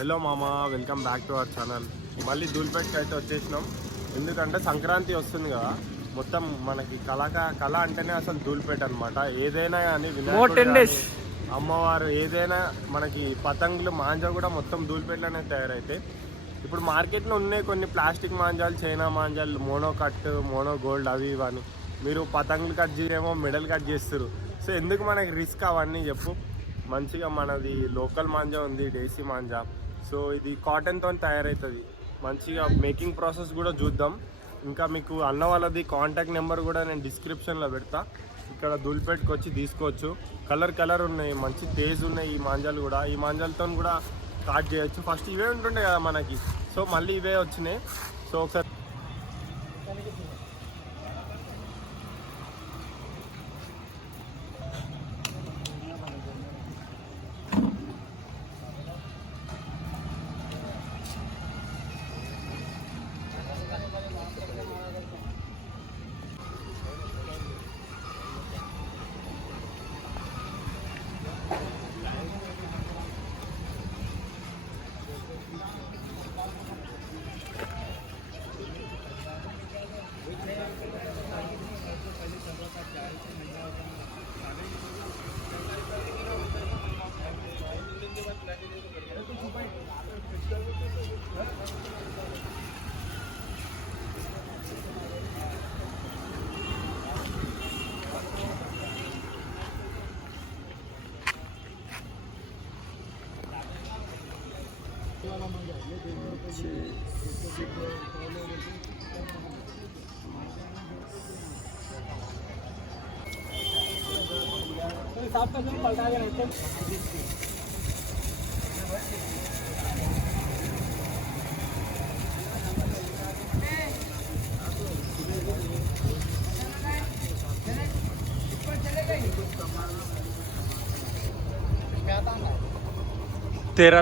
Hello మామ, welcome back to our channel. మళ్ళీ ధూల్పేట్కి అయితే వచ్చేసినాం. ఎందుకంటే సంక్రాంతి వస్తుంది కదా, మొత్తం మనకి కళ అంటేనే అసలు ధూల్పేట్ అనమాట. ఏదైనా కానీ వినాయకుడు, అమ్మవారు, ఏదైనా మనకి పతంగులు, మాంజా కూడా మొత్తం ధూల్పేట్లోనే తయారైతాయి. ఇప్పుడు మార్కెట్లో ఉన్నాయి కొన్ని ప్లాస్టిక్ మాంజాలు, చైనా మాంజాలు, మోనో కట్, మోనో గోల్డ్, అవి ఇవన్నీ. మీరు పతంగులు కట్ చేయమో మెడల్ కట్ చేస్తారు. సో ఎందుకు మనకి రిస్క్ అవన్నీ చెప్పు. మంచిగా మనది లోకల్ మాంజా ఉంది, దేశీ మాంజా. సో ఇది కాటన్తో తయారవుతుంది. మంచిగా మేకింగ్ ప్రాసెస్ కూడా చూద్దాం. ఇంకా మీకు అన్న వాళ్ళది కాంటాక్ట్ నెంబర్ కూడా నేను డిస్క్రిప్షన్లో పెడతా. ఇక్కడ ధూల్పేట్కి వచ్చి తీసుకోవచ్చు. కలర్ ఉన్నాయి, మంచి తేజ్ ఉన్నాయి ఈ మాంజాలు కూడా. ఈ మాంజాలతో కూడా స్టార్ట్ చేయొచ్చు. ఫస్ట్ ఇవే ఉంటుండే కదా మనకి, సో మళ్ళీ ఇవే వచ్చినాయి. సో ఒకసారి तेरा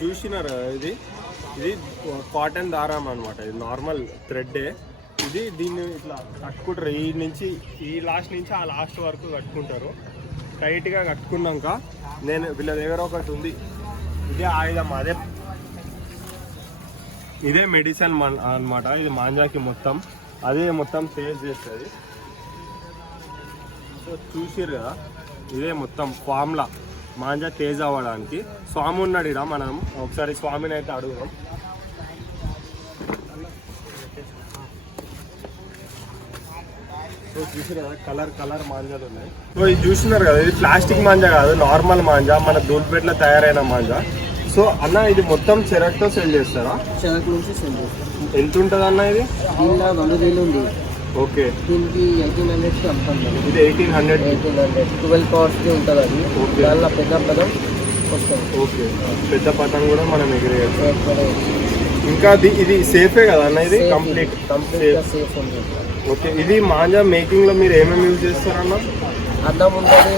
చూసినారా, ఇది కాటన్ దారం అనమాట. ఇది నార్మల్ థ్రెడ్డే. ఇది దీన్ని ఇట్లా కట్టుకుంటారు. ఈ నుంచి ఈ లాస్ట్ నుంచి ఆ లాస్ట్ వరకు కట్టుకుంటారు. టైట్గా కట్టుకున్నాక నేను వీళ్ళ దగ్గర ఒకటి ఉంది, ఇదే ఆయుధం, ఇదే మెడిసిన్ అనమాట. ఇది మాంజాకి మొత్తం అదే మొత్తం తేజ్ చేస్తుంది. సో చూసిరు కదా, ఇదే మొత్తం ఫామ్లా మాంజా తేజ్ అవ్వడానికి. స్వామి ఉన్నాడు ఇక్కడ, మనం ఒకసారి స్వామిని అయితే అడుగుదాం. సో చూసిరు కదా, కలర్ మాంజాలు ఉన్నాయి. సో ఇది చూస్తున్నారు కదా, ఇది ప్లాస్టిక్ మాంజా కాదు, నార్మల్ మాంజా, మన ధూల్పేట్లో తయారైన మాంజా. సో అన్న ఇది మొత్తం చెరక్తో సెల్ చేస్తారా? చెరకు నుంచి సెల్ చేస్తారా? ఎంత ఉంటుంది అన్న ఇది? దీనిలో 2,000 ఉంది. ఓకే, దీనికి 1800కి అమ్ముతాం. ఇది 1800 12 పవర్స్కి ఉంటుంది అది. దానిలో పెద్ద పదం వస్తుంది. ఓకే, పెద్ద పతం కూడా మనం ఎగిరేయచ్చు. ఇంకా ఇది సేఫే కదా అన్న? ఇది కంప్లీట్ సేఫ్ ఉంది. ఓకే, ఇది మాంజా మేకింగ్ లో మీరు ఏమేమి యూజ్ చేస్తారన్న? అన్నం ఉంటుంది,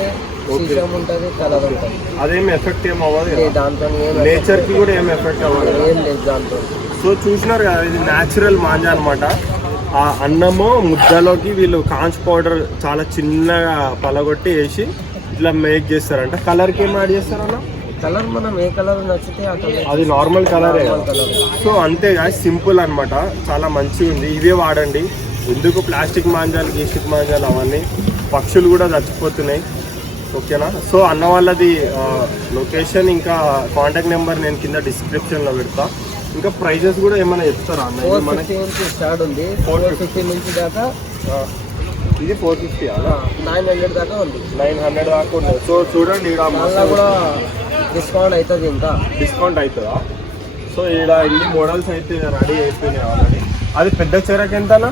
సీసం ఉంటుంది, కలర్ ఉంటుంది. అదేమి ఎఫెక్ట్ ఏం అవ్వదు దాంతో? నేచర్ కి కూడా ఏం ఎఫెక్ట్ అవ్వదు, ఏం లేదు దాంతో. సో చూసినారు కదా, ఇది న్యాచురల్ మాంజా అనమాట. ఆ అన్నము ముద్దలోకి వీళ్ళు కాంచ్ పౌడర్ చాలా చిన్నగా పలగొట్టి వేసి ఇట్లా మేక్ చేస్తారంట. కలర్కి ఏం యాడ్ చేస్తారన్న? కలర్ మనం ఏ కలర్ నచ్చితే ఆ కలర్. అది నార్మల్ కలరే. సో అంతే సింపుల్ అనమాట, చాలా మంచిగా ఉంది. ఇవే వాడండి. ఎందుకు ప్లాస్టిక్ మాంజాలు, గీస్టిక్ మాంజాలు అవన్నీ, పక్షులు కూడా చచ్చిపోతున్నాయి. ఓకేనా? సో అన్న వాళ్ళది లొకేషన్ ఇంకా కాంటాక్ట్ నెంబర్ నేను కింద డిస్క్రిప్షన్లో పెడతా. ఇంకా ప్రైజెస్ కూడా ఏమైనా చెప్తారా అన్న? 450 నుంచి స్టార్ట్ ఉంది. 450 నుంచి దాకా. ఇది 450, 900 దాకా ఉంది. 900 దాకా ఉంది. సో చూడండి, ఇక్కడ కూడా డిస్కౌంట్ అవుతుంది. ఇంకా డిస్కౌంట్ అవుతుందా? సో ఇక్కడ ఇన్ని మోడల్స్ అయితే రెడీ అయిపోయినాయి ఆల్రెడీ. అది పెద్ద చీరకి ఎంతనా?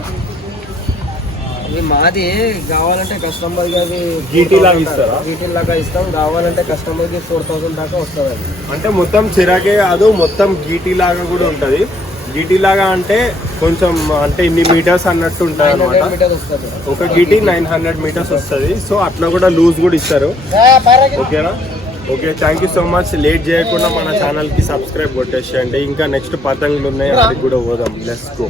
ఇది మాది కావాలంటే కస్టమర్కి అది గీటీ లాగా ఇస్తారా? గీటీ లాగా ఇస్తాం. కావాలంటే కస్టమర్కి 4000 దాకా వస్తుంది అది. అంటే మొత్తం చిరాకే కాదు, మొత్తం గీటీ లాగా కూడా ఉంటుంది. గీటీ లాగా అంటే కొంచెం అంటే ఇన్ని మీటర్స్ అన్నట్టు ఉంటుంది అనమాట. ఒక గీటీ 900 మీటర్స్ వస్తుంది. సో అట్లా కూడా లూజ్ కూడా ఇస్తారు. ఓకేనా? Okay, thank you so much. Late చేయకుండా మన ఛానల్కి సబ్స్క్రైబ్ కొట్టేసేయండి. ఇంకా నెక్స్ట్ పతంగులు ఉన్నాయి, అది కూడా పోదాం. Let's go.